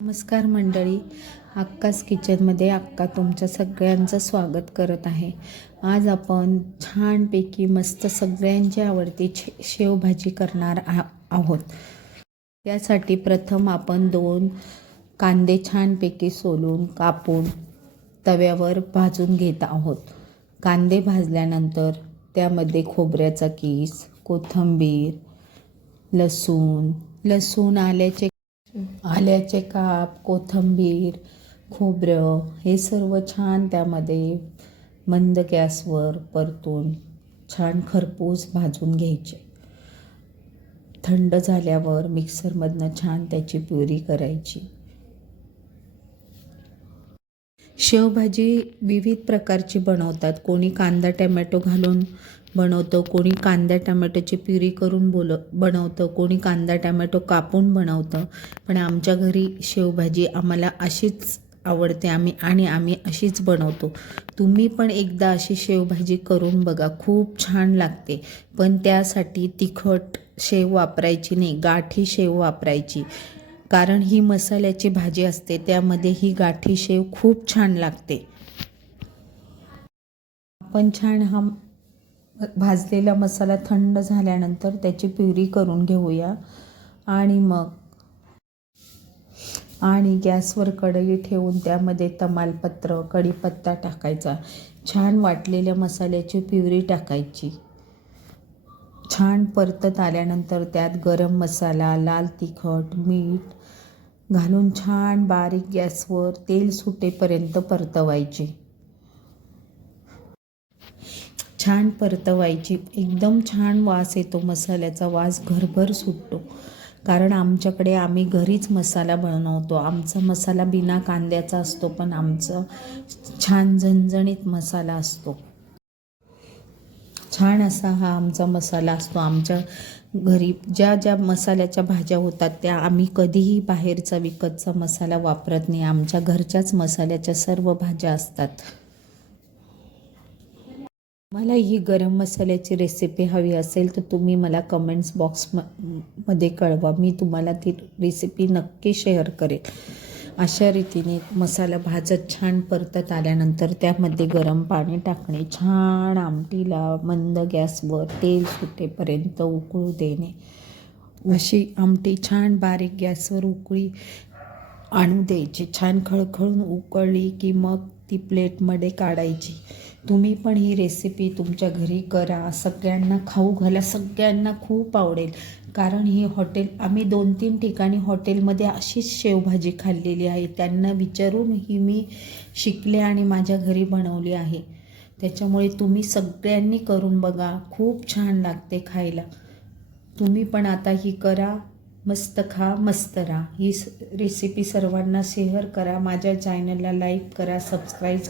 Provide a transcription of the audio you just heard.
नमस्कार मंडळी अक्काच किचनमध्ये अक्का तुमच्या सगळ्यांचं स्वागत करत आहे. आज आपण छानपैकी मस्त सगळ्यांची आवडती शे शेवभाजी करणार आ आहोत. त्यासाठी प्रथम आपण दोन कांदे छानपैकी सोलून कापून तव्यावर भाजून घेत आहोत. कांदे भाजल्यानंतर त्यामध्ये खोबऱ्याचा कीस कोथिंबीर लसूण लसूण आल्याचे आल्याचे काप कोथिंबीर खोबरं हे सर्व छान त्यामध्ये मंद गॅसवर परतून छान खरपूस भाजून घ्यायचे. थंड झाल्यावर मिक्सरमधनं छान त्याची प्युरी करायची. शेवभाजी विविध प्रकारची बनवतात. कोणी कांदा टमॅटो घालून बनवतं. कोणी कांदा टमॅटोची प्युरी करून बोल बनवतं. कोणी कांदा टमॅटो कापून बनवतं. पण आमच्या घरी शेवभाजी आम्हाला अशीच आवडते आम्ही आणि आम्ही अशीच बनवतो. तुम्ही पण एकदा अशी शेवभाजी करून बघा. खूप छान लागते. पण त्यासाठी तिखट शेव वापरायची नाही. गाठी शेव वापरायची. कारण ही मसाल्याची भाजी असते. त्यामध्ये ही गाठी शेव खूप छान लागते. आपण छान हा भाजलेला मसाला थंड झाल्यानंतर त्याची प्युरी करून घेऊया. आणि मग आणि गॅसवर कढई ठेवून त्यामध्ये तमालपत्र कढीपत्ता टाकायचा. छान वाटलेल्या मसाल्याची प्युरी टाकायची. छान परतत आल्यानंतर त्यात गरम मसाला लाल तिखट मीठ घालून छान बारीक गॅसवर तेल सुटेपर्यंत परतवायची. छान परतवायची. एकदम छान वास येतो मसाल्याचा. वास घरभर सुटतो. कारण आमच्याकडे आम्ही घरीच मसाला बनवतो. आमचा मसाला बिना कांद्याचा असतो पण आमचं छान झणझणीत मसाला असतो. छान असा हा आमचा मसाला असतो. आमच्या घरी ज्या ज्या मसाल्याच्या भाज्या होतात त्या आम्ही कधीही बाहेरचा विकतचा मसाला वापरत नाही. आमच्या घरच्याच मसाल्याच्या सर्व भाज्या असतात. मला ही गरम मसाल्याची रेसिपी हवी असेल तर तुम्ही मला कमेंट्स बॉक्स म मध्ये कळवा. मी तुम्हाला ती रेसिपी नक्की शेअर करेन. अशा रीतीने मसाला भाजत छान परतत आल्यानंतर त्यामध्ये गरम पाणी टाकणे छान आमटीला मंद गॅसवर तेल सुटेपर्यंत उकळू देणे. अशी आमटी छान बारीक गॅसवर उकळी आणू द्यायची. छान खळखळून उकळली की मग ती प्लेटमध्ये काढायची. तुम्ही पण ही रेसिपी तुमच्या घरी करा. सगळ्यांना खाऊ घाला. सगळ्यांना खूप आवडेल. कारण ही हॉटेल आम्ही दोन तीन ठिकाणी हॉटेलमध्ये अशीच शेवभाजी खाल्लेली आहे. त्यांना विचारून ही मी शिकले आणि माझ्या घरी बनवली आहे. त्याच्यामुळे तुम्ही सगळ्यांनी करून बघा. खूप छान लागते खायला. तुम्ही पण आता ही करा. मस्त खा मस्त राहा. ही रेसिपी सर्वांना शेअर करा. माझ्या चॅनलला लाईक करा सबस्क्राईब